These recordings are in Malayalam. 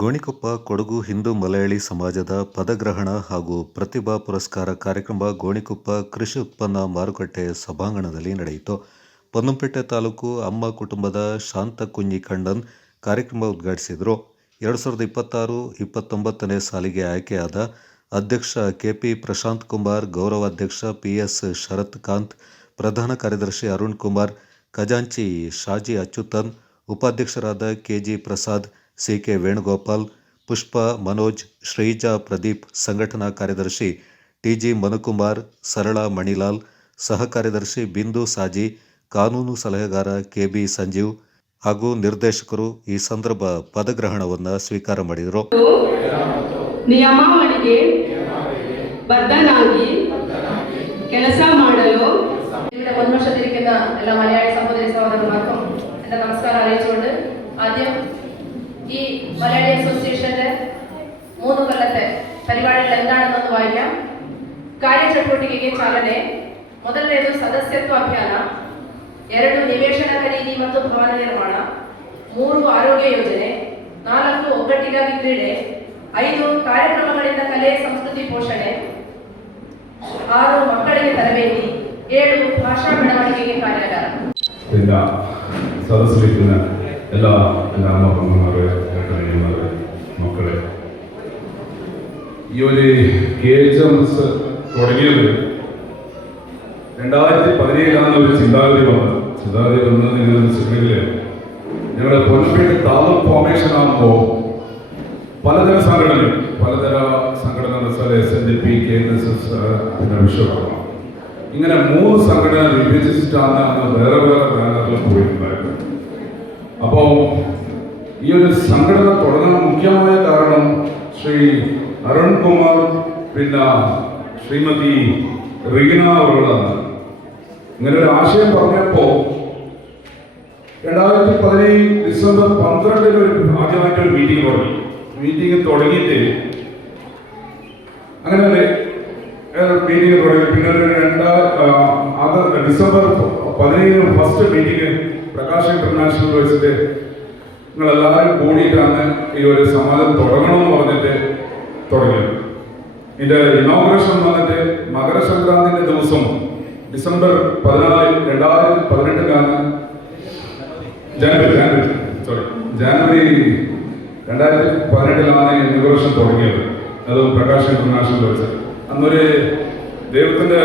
ಗೋಣಿಕೊಪ್ಪ ಕೊಡಗು ಹಿಂದೂ ಮಲಯಾಳಿ ಸಮಾಜದ ಪದಗ್ರಹಣ ಹಾಗೂ ಪ್ರತಿಭಾ ಪುರಸ್ಕಾರ ಕಾರ್ಯಕ್ರಮ ಗೋಣಿಕೊಪ್ಪ ಕೃಷಿ ಉತ್ಪನ್ನ ಮಾರುಕಟ್ಟೆ ಸಭಾಂಗಣದಲ್ಲಿ ನಡೆಯಿತು. ಪೊನ್ನಂಪೇಟೆ ತಾಲೂಕು ಅಮ್ಮ ಕುಟುಂಬದ ಶಾಂತ ಕುಂಜಿ ಖಂಡನ್ ಕಾರ್ಯಕ್ರಮ ಉದ್ಘಾಟಿಸಿದರು. 2026-29ನೇ ಸಾಲಿಗೆ ಆಯ್ಕೆಯಾದ ಅಧ್ಯಕ್ಷ ಕೆಪಿ ಪ್ರಶಾಂತ್ ಕುಮಾರ್, ಗೌರವಾಧ್ಯಕ್ಷ ಪಿಎಸ್ ಶರತ್ ಕಾಂತ್, ಪ್ರಧಾನ ಕಾರ್ಯದರ್ಶಿ ಅರುಣ್ ಕುಮಾರ್, ಖಜಾಂಚಿ ಶಾಜಿ ಅಚ್ಯುತನ್, ಉಪಾಧ್ಯಕ್ಷರಾದ ಕೆಜಿ ಪ್ರಸಾದ್, ಸಿಕೆ ವೇಣುಗೋಪಾಲ್, ಪುಷ್ಪ ಮನೋಜ್, ಶ್ರೀಜಾ ಪ್ರದೀಪ್, ಸಂಘಟನಾ ಕಾರ್ಯದರ್ಶಿ ಟಿಜಿ ಮನುಕುಮಾರ್, ಸರಳಾ ಮಣಿಲಾಲ್, ಸಹ ಕಾರ್ಯದರ್ಶಿ ಬಿಂದು ಸಾಜಿ, ಕಾನೂನು ಸಲಹೆಗಾರ ಕೆಬಿ ಸಂಜೀವ್ ಹಾಗೂ ನಿರ್ದೇಶಕರು ಈ ಸಂದರ್ಭ ಪದಗ್ರಹಣವನ್ನು ಸ್ವೀಕಾರ ಮಾಡಿದರು. ನಿಯಮಾವಳಿಗೆ ബദ്ധനാಗಿ ಕೆಲಸ ಮಾಡಲು മുൻവശത്തിരിക്കുന്ന എല്ലാ മലയാളി സഹോദരി സഹോദരന്മാർക്കും എൻ്റെ നമസ്കാരം അറിയിച്ചുകൊണ്ട് ആദ്യം ഈ മലയാളി അസോസിയേഷന്റെ 3 കൊല്ലത്തെ പരിപാടികൾ എന്താണെന്നൊന്ന് വായിക്കാം. ಕಾರ್ಯಚಟುವಟಿಕೆಗೆ ಚಾಲನೆ. ಮೊದಲನೇದು ಸದಸ್ಯತ್ವ ಅಭಿಯಾನ, 2 ನಿವೇಶನ ಖರೀದಿ ಮತ್ತು ಭವನ ನಿರ್ಮಾಣ, 3 ಆರೋಗ್ಯ ಯೋಜನೆ, 4 ಒಗ್ಗಟ್ಟಿಗಾಗಿ ಕ್ರೀಡೆ, 5 ಕಾರ್ಯಕ್ರಮಗಳಿಂದ ಕಲೆ ಸಂಸ್ಕೃತಿ ಪೋಷಣೆ, 6 ಮಕ್ಕಳಿಗೆ ತರಬೇತಿ, 7 ಭಾಷಾ ಬೆಳವಣಿಗೆಗೆ ಕಾರ್ಯಾಗಾರ. സദസ്സിലിരിക്കുന്ന എല്ലാ അമ്മമാരെ, ഏട്ടനിയന്മാരെ, മക്കളെ, ഈ ഒരു KHMS തുടങ്ങിയത് 2017 ഒരു ചിന്താഗതി വന്നത് നിങ്ങൾ വെച്ചിട്ടുണ്ടെങ്കിൽ ഞങ്ങളുടെ പൊന്നപ്പേട്ട് താലൂക്ക് ഫോർമേഷൻ ആകുമ്പോൾ പലതരം സംഘടന വെച്ചാൽ SNDP, KNSS, പിന്നെ വിശ്വകർമ്മ, ഇങ്ങനെ 3 സംഘടന വിഭജിച്ചിട്ടാണ് അന്ന് വേറെ ബാനറിൽ പോയിട്ടുണ്ടായിരുന്നത്. അപ്പോൾ ഈ ഒരു സംഘടന തുടങ്ങാൻ മുഖ്യമായ കാരണം ശ്രീ അരുൺ കുമാർ പിന്നെ ശ്രീമതി റീന അവരുള്ളതാണ്. ഇങ്ങനെ ഒരു ആശയം പറഞ്ഞപ്പോൾ 2017 ഡിസംബർ 12 ആദ്യമായിട്ടൊരു മീറ്റിംഗ് തുടങ്ങിയിട്ട് അങ്ങനെ മീറ്റിംഗ് തുടങ്ങി. പിന്നെ ഒരു December 17 first meeting Prakash international വെച്ചിട്ട് നിങ്ങളെല്ലാവരും കൂടിയിട്ടാണ് ഈ ഒരു സമാജം തുടങ്ങണമെന്ന് പറഞ്ഞിട്ട് തുടങ്ങിയത്. ഇതിന്റെ ഇനോഗ്രേഷൻ വന്നിട്ട് മകരസംക്രാന്തിന്റെ ദിവസം ഡിസംബർ 14, 2018 ജനുവരി 2018 ഇനോഗ്രേഷൻ തുടങ്ങിയത്. അതും പ്രകാശ് ഇന്റർനാഷണൽ വെച്ച് അന്നൊരു ദൈവത്തിന്റെ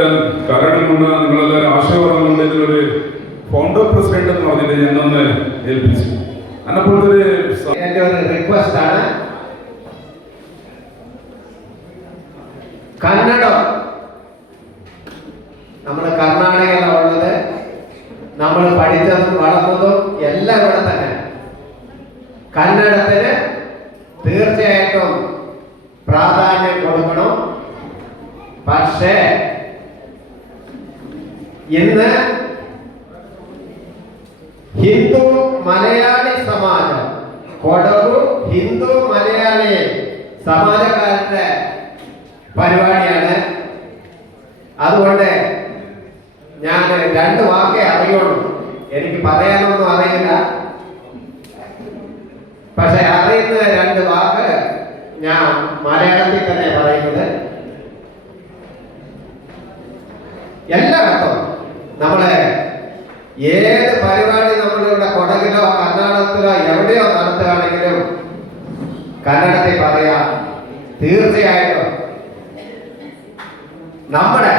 കാരണം കൊണ്ട് നിങ്ങളെല്ലാവരും ആശീർവാദം കൊണ്ട് ഇതിലൊരു ഫൗണ്ടർ പ്രസിഡന്റ് എന്ന് പറഞ്ഞിട്ട് ഞാനൊന്ന് ഏൽപ്പിച്ചു. അന്നപ്പോഴത്തെ എൻ്റെ ഒരു റിക്വസ്റ്റ് ആണ്, കന്നഡം നമ്മൾ കർണാടകയിലുള്ളത്, നമ്മൾ പഠിച്ചതും വളർന്നതും എല്ലാം ഇവിടെ തന്നെ. കന്നഡത്തിന് തീർച്ചയായിട്ടും പ്രാധാന്യം കൊടുക്കണം. പക്ഷേ ഇന്ന് ഹിന്ദു മലയാളി സമാജം, കൊടകു ഹിന്ദു മലയാളി സമാജക്കാരുടെ പരിപാടിയാണ്. അതുകൊണ്ട് ഞാൻ 2 വാക്കേ അറിയുള്ളൂ, എനിക്ക് പറയാനൊന്നും അറിയില്ല. പക്ഷെ അറിയുന്ന 2 വാക്ക് ഞാൻ മലയാളത്തിൽ തന്നെ പറയുന്നത്. എല്ലായിടത്തും നമ്മളെ ഏത് പരിപാടി നമ്മളിവിടെ കൊടകിലോ കർണാടകത്തിലോ എവിടെയോ നടത്തുകയാണെങ്കിലും കന്നഡത്തിൽ പറയാം. തീർച്ചയായിട്ടും നമ്മുടെ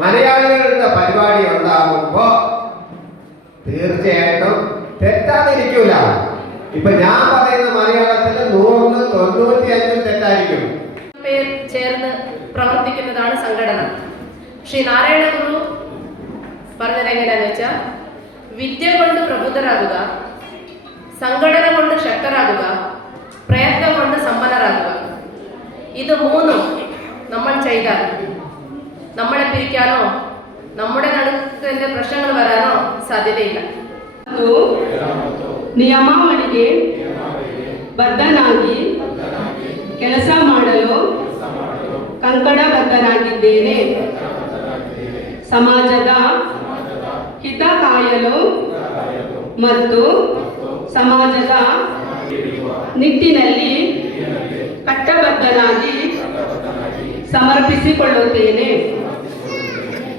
മലയാളികളുടെ പരിപാടി ഉണ്ടാകുമ്പോ തീർച്ചയായിട്ടും തെറ്റാതിരിക്കൂല. ഇപ്പൊ ഞാൻ പറയുന്ന മലയാളത്തിൽ 100-95 തെറ്റായിരിക്കും. പേർ ചേർന്ന് പ്രവർത്തിക്കുന്നതാണ് സംഘടന. ശ്രീ നാരായണ ഗുരു പറഞ്ഞത് എങ്ങനെയാന്ന് വെച്ചാൽ, വിദ്യ കൊണ്ട് പ്രബുദ്ധരാകുക, സംഘടന കൊണ്ട് ശക്തരാകുക, പ്രയത്നം കൊണ്ട് സമ്പന്നരാകുക. ഇത് 3 നമ്മൾ ചെയ്താൽ നമ്മളെ പിരിക്കാനോ നമ്മുടെ നടുക്കന്റെ പ്രശ്നങ്ങൾ വരാനോ സാധ്യതയില്ല. ನಿಯಮಾವಳಿಗೆ ಬದ್ಧನಾಗಿ ಕೆಲಸ ಮಾಡಲು ಕಂಕಣಬದ್ಧನಾಗಿದ್ದೇನೆ. ಸಮಾಜದ ಹಿತ ಕಾಯಲು ಮತ್ತು ಸಮಾಜದ ನಿಟ್ಟಿನಲ್ಲಿ ಕಟ್ಟಬದ್ಧನಾಗಿ ಸಮರ್ಪಿಸಿಕೊಳ್ಳುತ್ತೇನೆ.